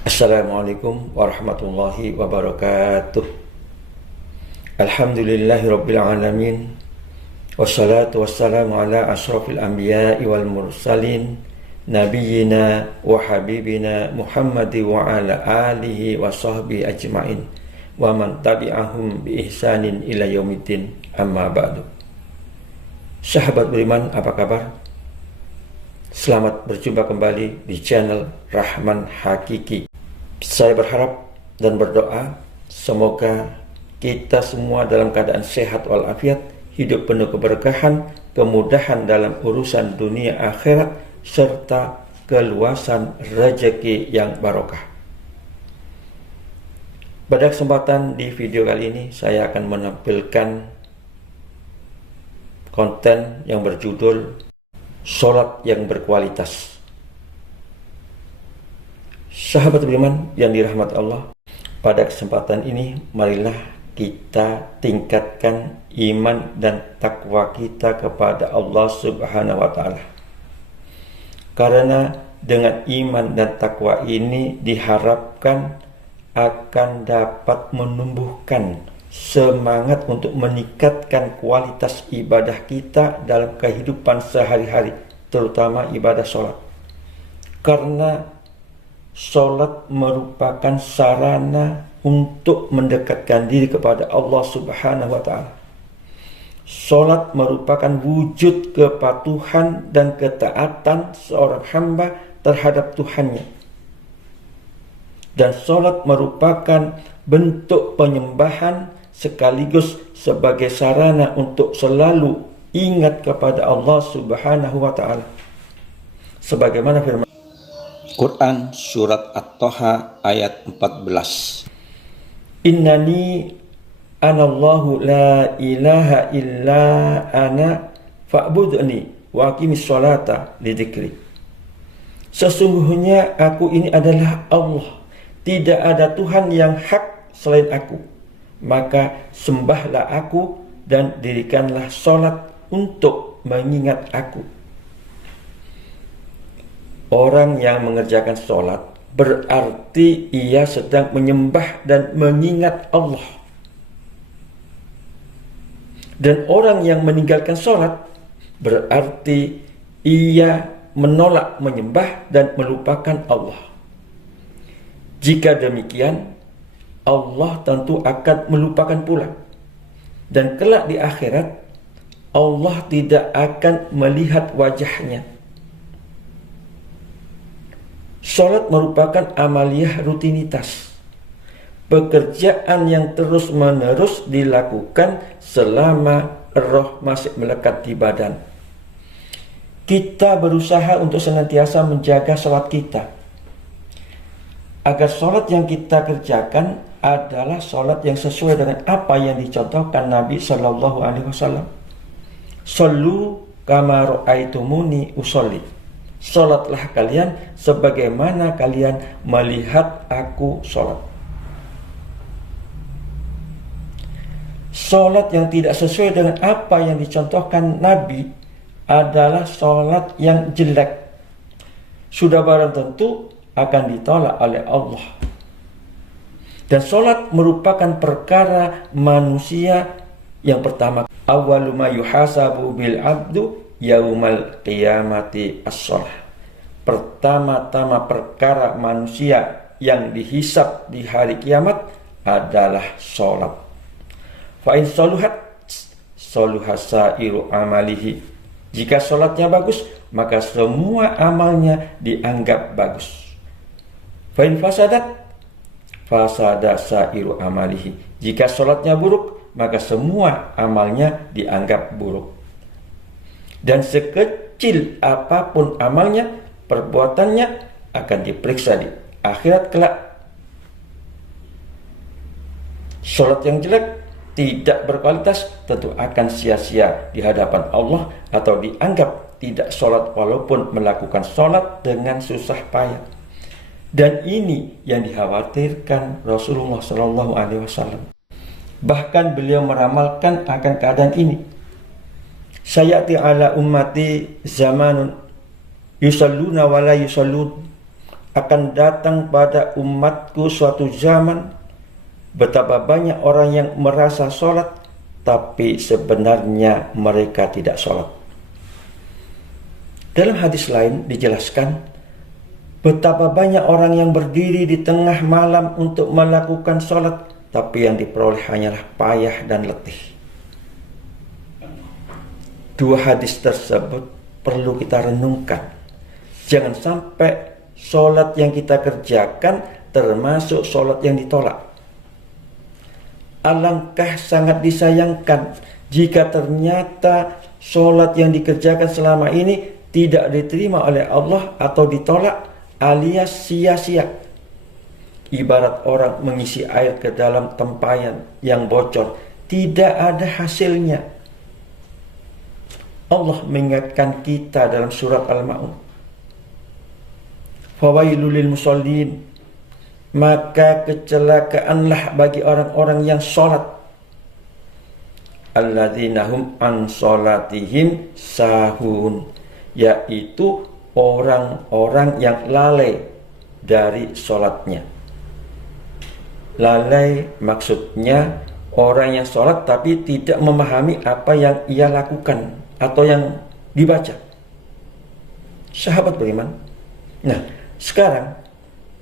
Assalamualaikum warahmatullahi wabarakatuh. Alhamdulillahirabbil alamin. Wassalatu wassalamu ala asyrafil anbiya'i wal mursalin nabiyyina wa habibina Muhammadi wa ala alihi wa sahbihi ajma'in wa man tabi'ahum bi ihsanin ila yaumiddin, amma ba'du. Sahabat beriman, apa kabar? Selamat berjumpa kembali di channel Rahman Hakiki. Saya berharap dan berdoa semoga kita semua dalam keadaan sehat walafiat, hidup penuh keberkahan, kemudahan dalam urusan dunia akhirat, serta keluasan rezeki yang barokah. Pada kesempatan di video kali ini saya akan menampilkan konten yang berjudul Sholat yang berkualitas. Sahabat beriman yang dirahmati Allah, pada kesempatan ini marilah kita tingkatkan iman dan takwa kita kepada Allah Subhanahu wa Ta'ala. Karena dengan iman dan takwa ini diharapkan akan dapat menumbuhkan semangat untuk meningkatkan kualitas ibadah kita dalam kehidupan sehari-hari, terutama ibadah sholat. Karena sholat merupakan sarana untuk mendekatkan diri kepada Allah Subhanahu wa Ta'ala. Sholat merupakan wujud kepatuhan dan ketaatan seorang hamba terhadap Tuhannya. Dan sholat merupakan bentuk penyembahan sekaligus sebagai sarana untuk selalu ingat kepada Allah Subhanahu wa Ta'ala. Sebagaimana firman Quran surat At-Taha ayat 14. Innani anallahu la ilaha illa ana fa'budni wa aqimis sholata lidzikri. Sesungguhnya aku ini adalah Allah, tidak ada Tuhan yang hak selain aku, maka sembahlah aku dan dirikanlah sholat untuk mengingat aku. Orang yang mengerjakan sholat berarti ia sedang menyembah dan mengingat Allah. Dan orang yang meninggalkan sholat berarti ia menolak menyembah dan melupakan Allah. Jika demikian, Allah tentu akan melupakan pula. Dan kelak di akhirat, Allah tidak akan melihat wajahnya. Salat merupakan amaliyah rutinitas, pekerjaan yang terus-menerus dilakukan selama roh masih melekat di badan. Kita berusaha untuk senantiasa menjaga salat kita, agar salat yang kita kerjakan adalah salat yang sesuai dengan apa yang dicontohkan Nabi Shallallahu Alaihi Wasallam. Sallu kama ra'aitumuni usolli. Salatlah kalian sebagaimana kalian melihat aku salat. Salat yang tidak sesuai dengan apa yang dicontohkan Nabi adalah salat yang jelek. Sudah barang tentu akan ditolak oleh Allah. Dan salat merupakan perkara manusia yang pertama. Awwalu ma yuhasabu bil abdu yaumal qiyamati as-shalah. Pertama-tama perkara manusia yang dihisab di hari kiamat adalah salat. Fa in saluhat saluha sairu amalihi. Jika salatnya bagus, maka semua amalnya dianggap bagus. Fa in fasadat fasada sairu amalihi. Jika salatnya buruk, maka semua amalnya dianggap buruk. Dan sekecil apapun amalnya, perbuatannya akan diperiksa di akhirat kelak. Salat yang jelek, tidak berkualitas, tentu akan sia-sia di hadapan Allah atau dianggap tidak salat walaupun melakukan salat dengan susah payah. Dan ini yang dikhawatirkan Rasulullah Shallallahu Alaihi Wasallam. Bahkan beliau meramalkan akan keadaan ini. Sayati ala ummati zamanun yusalluna wa la yusallun akan datang pada umatku suatu zaman betapa banyak orang yang merasa sholat tapi sebenarnya mereka tidak sholat. Dalam hadis lain dijelaskan betapa banyak orang yang berdiri di tengah malam untuk melakukan sholat tapi yang diperoleh hanyalah payah dan letih. Dua hadis tersebut perlu kita renungkan. Jangan sampai sholat yang kita kerjakan termasuk sholat yang ditolak. Alangkah sangat disayangkan jika ternyata sholat yang dikerjakan selama ini tidak diterima oleh Allah atau ditolak alias sia-sia. Ibarat orang mengisi air ke dalam tempayan yang bocor, tidak ada hasilnya. Allah mengingatkan kita dalam surat Al-Ma'un. Fawailul lil musallin, maka kecelakaanlah bagi orang-orang yang sholat. Alladzina hum an sholatihim sahun, yaitu orang-orang yang lalai dari sholatnya. Lalai maksudnya orang yang sholat tapi tidak memahami apa yang ia lakukan atau yang dibaca. Sahabat beriman, nah sekarang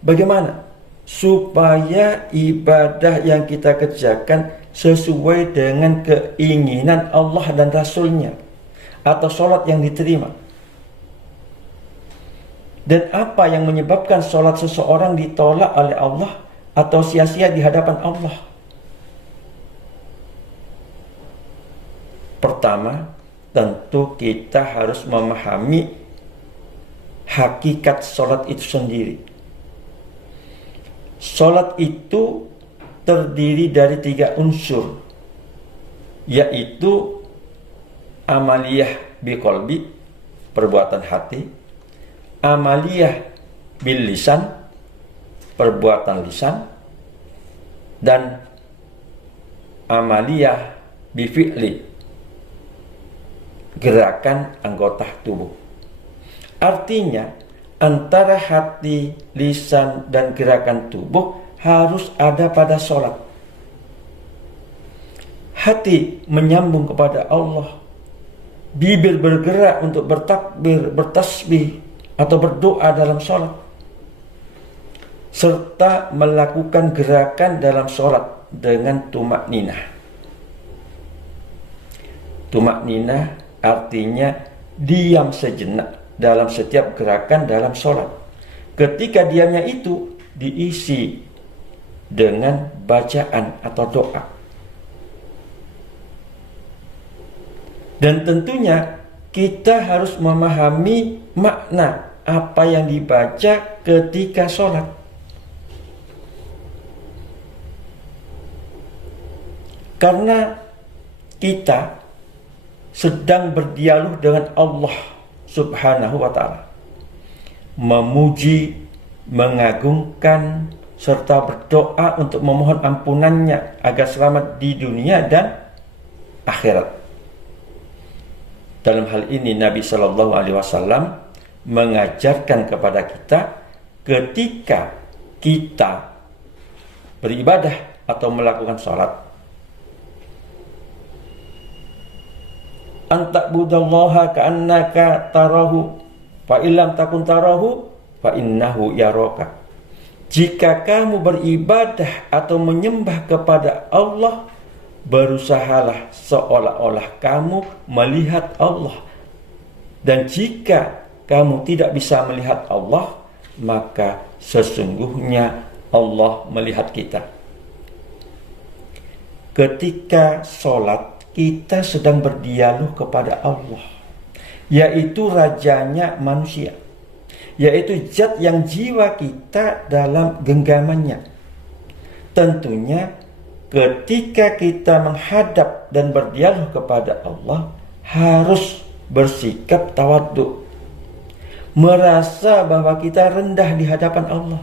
bagaimana supaya ibadah yang kita kerjakan sesuai dengan keinginan Allah dan Rasulnya, atau sholat yang diterima? Dan apa yang menyebabkan sholat seseorang ditolak oleh Allah atau sia-sia di hadapan Allah? Pertama, tentu kita harus memahami hakikat sholat itu sendiri. Sholat itu terdiri dari 3 unsur, yaitu amaliyah biqalbi, perbuatan hati, amaliyah bil lisan, perbuatan lisan, dan amaliyah bi fi'li, gerakan anggota tubuh. Artinya antara hati, lisan, dan gerakan tubuh harus ada pada sholat. Hati menyambung kepada Allah, bibir bergerak untuk bertakbir, bertasbih, atau berdoa dalam sholat, serta melakukan gerakan dalam sholat dengan tumak ninah. Tumak ninah artinya diam sejenak dalam setiap gerakan dalam sholat. Ketika diamnya itu diisi dengan bacaan atau doa. Dan tentunya kita harus memahami makna apa yang dibaca ketika sholat. Karena kita sedang berdialog dengan Allah Subhanahu wa ta'ala, memuji, mengagungkan, serta berdoa untuk memohon ampunannya agar selamat di dunia dan akhirat. Dalam hal ini Nabi Shallallahu Alaihi Wasallam mengajarkan kepada kita ketika kita beribadah atau melakukan sholat, anta'budallaha ka'annaka tarahu fa illam takun tarahu fa innahu yaraka. Jika kamu beribadah atau menyembah kepada Allah, berusahalah seolah-olah kamu melihat Allah. Dan jika kamu tidak bisa melihat Allah, maka sesungguhnya Allah melihat kita. Ketika sholat, kita sedang berdialog kepada Allah, yaitu rajanya manusia, yaitu zat yang jiwa kita dalam genggamannya. Tentunya ketika kita menghadap dan berdialog kepada Allah, harus bersikap tawadhu, merasa bahwa kita rendah di hadapan Allah.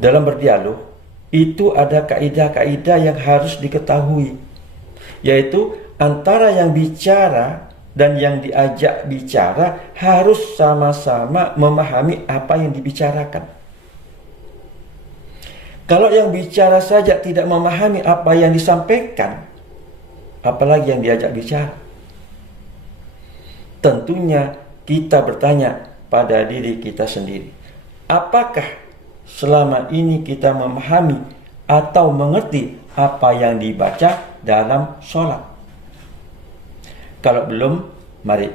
Dalam berdialog itu ada kaidah-kaidah yang harus diketahui, yaitu antara yang bicara dan yang diajak bicara harus sama-sama memahami apa yang dibicarakan. Kalau yang bicara saja tidak memahami apa yang disampaikan, apalagi yang diajak bicara. Tentunya kita bertanya pada diri kita sendiri, apakah selama ini kita memahami atau mengerti apa yang dibaca dalam sholat? Kalau belum, mari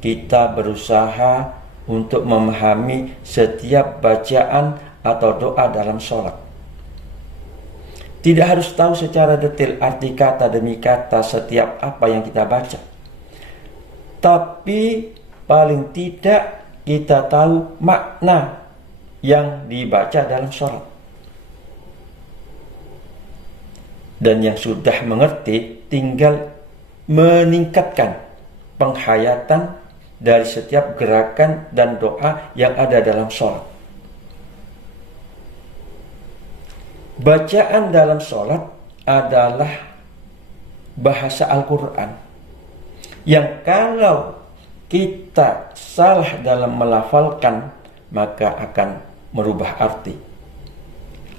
kita berusaha untuk memahami setiap bacaan atau doa dalam sholat. Tidak harus tahu secara detail arti kata demi kata setiap apa yang kita baca, tapi paling tidak kita tahu makna yang dibaca dalam sholat. Dan yang sudah mengerti tinggal meningkatkan penghayatan dari setiap gerakan dan doa yang ada dalam sholat. Bacaan dalam sholat adalah bahasa Al-Quran yang kalau kita salah dalam melafalkan maka akan merubah arti.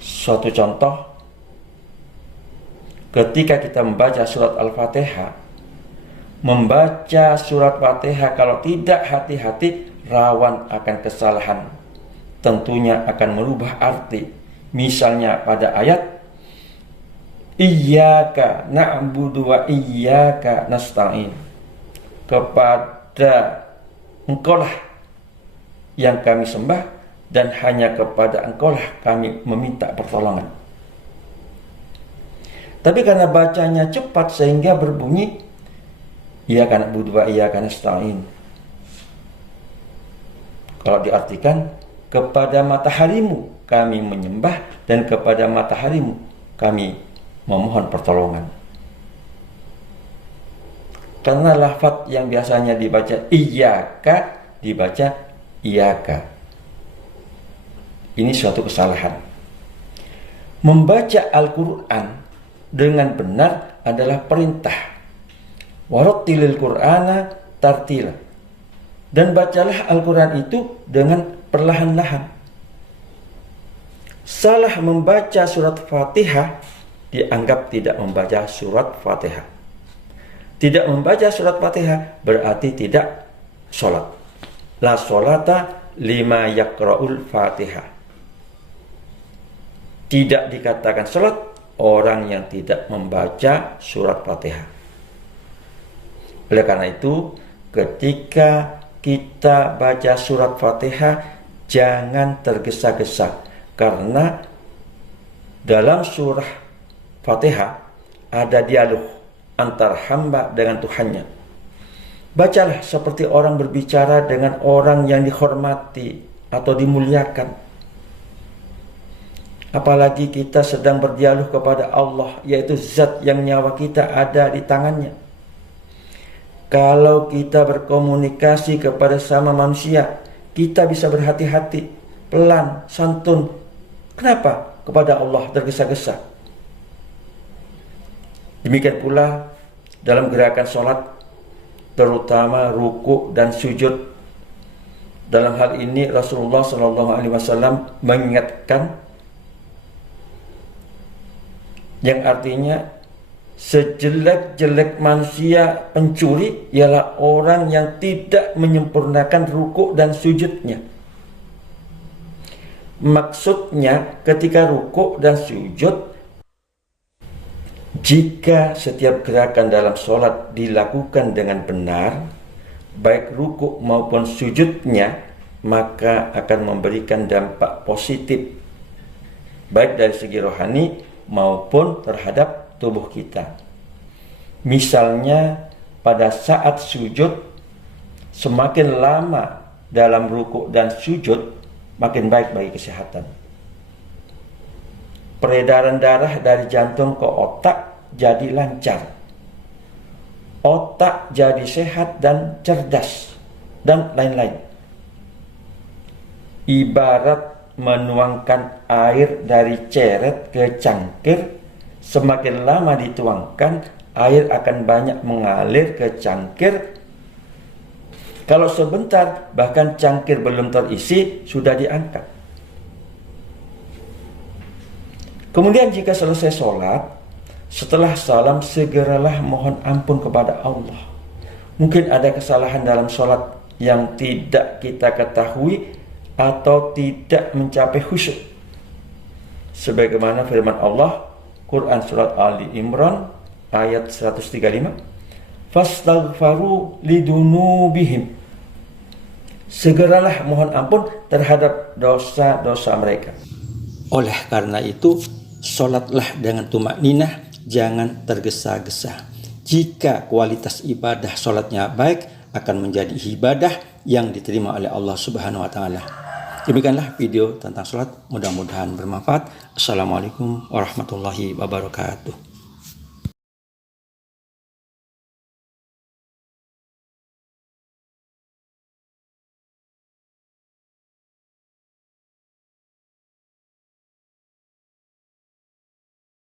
Suatu contoh, ketika kita membaca surat Al-Fatihah, membaca surat Fatihah kalau tidak hati-hati rawan akan kesalahan, tentunya akan merubah arti. Misalnya pada ayat Iyyaka na'budu wa iyyaka nasta'in, kepada Engkaulah yang kami sembah dan hanya kepada Engkaulah kami meminta pertolongan. Tapi karena bacanya cepat sehingga berbunyi Iyyaka na'budu wa iyyaka nasta'in. Kalau diartikan, kepada mataharimu kami menyembah dan kepada mataharimu kami memohon pertolongan. Karena lafaz yang biasanya dibaca iyyaka dibaca iyyaka. Ini suatu kesalahan. Membaca Al-Quran dengan benar adalah perintah. Warattilil Qur'ana tartila. Dan bacalah Al-Quran itu dengan perlahan-lahan. Salah membaca surat Fatihah dianggap tidak membaca surat Fatihah. Tidak membaca surat Fatihah berarti tidak sholat. La sholata lima yaqra'ul Fatihah. Tidak dikatakan sholat orang yang tidak membaca surat Fatihah. Oleh karena itu, ketika kita baca surat Fatihah, jangan tergesa-gesa, karena dalam surah Fatihah ada dialog antara hamba dengan Tuhannya. Bacalah seperti orang berbicara dengan orang yang dihormati atau dimuliakan. Apalagi kita sedang berdialog kepada Allah, yaitu zat yang nyawa kita ada di tangannya. Kalau kita berkomunikasi kepada sama manusia, kita bisa berhati-hati, pelan, santun. Kenapa? Kepada Allah tergesa-gesa. Demikian pula dalam gerakan sholat, terutama ruku dan sujud. Dalam hal ini Rasulullah SAW mengingatkan, yang artinya sejelek-jelek manusia pencuri ialah orang yang tidak menyempurnakan ruku dan sujudnya. Maksudnya ketika ruku dan sujud, jika setiap gerakan dalam sholat dilakukan dengan benar, baik ruku maupun sujudnya, maka akan memberikan dampak positif, baik dari segi rohani maupun terhadap tubuh kita. Misalnya pada saat sujud, semakin lama dalam ruku dan sujud, makin baik bagi kesehatan. Peredaran darah dari jantung ke otak jadi lancar, otak jadi sehat dan cerdas, dan lain-lain. Ibarat menuangkan air dari ceret ke cangkir, semakin lama dituangkan, air akan banyak mengalir ke cangkir Kalau sebentar, bahkan cangkir belum terisi, sudah diangkat. Kemudian jika selesai sholat, setelah salam segeralah mohon ampun kepada Allah. Mungkin ada kesalahan dalam sholat yang tidak kita ketahui atau tidak mencapai khusyuk. Sebagaimana firman Allah, Quran Surat Ali Imran ayat 135, fastaghfaru lidunubihim, segeralah mohon ampun terhadap dosa-dosa mereka. Oleh karena itu, sholatlah dengan tumakninah, jangan tergesa-gesa. Jika kualitas ibadah sholatnya baik, akan menjadi ibadah yang diterima oleh Allah Subhanahu wa Ta'ala. Demikianlah video tentang sholat, mudah-mudahan bermanfaat. Assalamualaikum warahmatullahi wabarakatuh.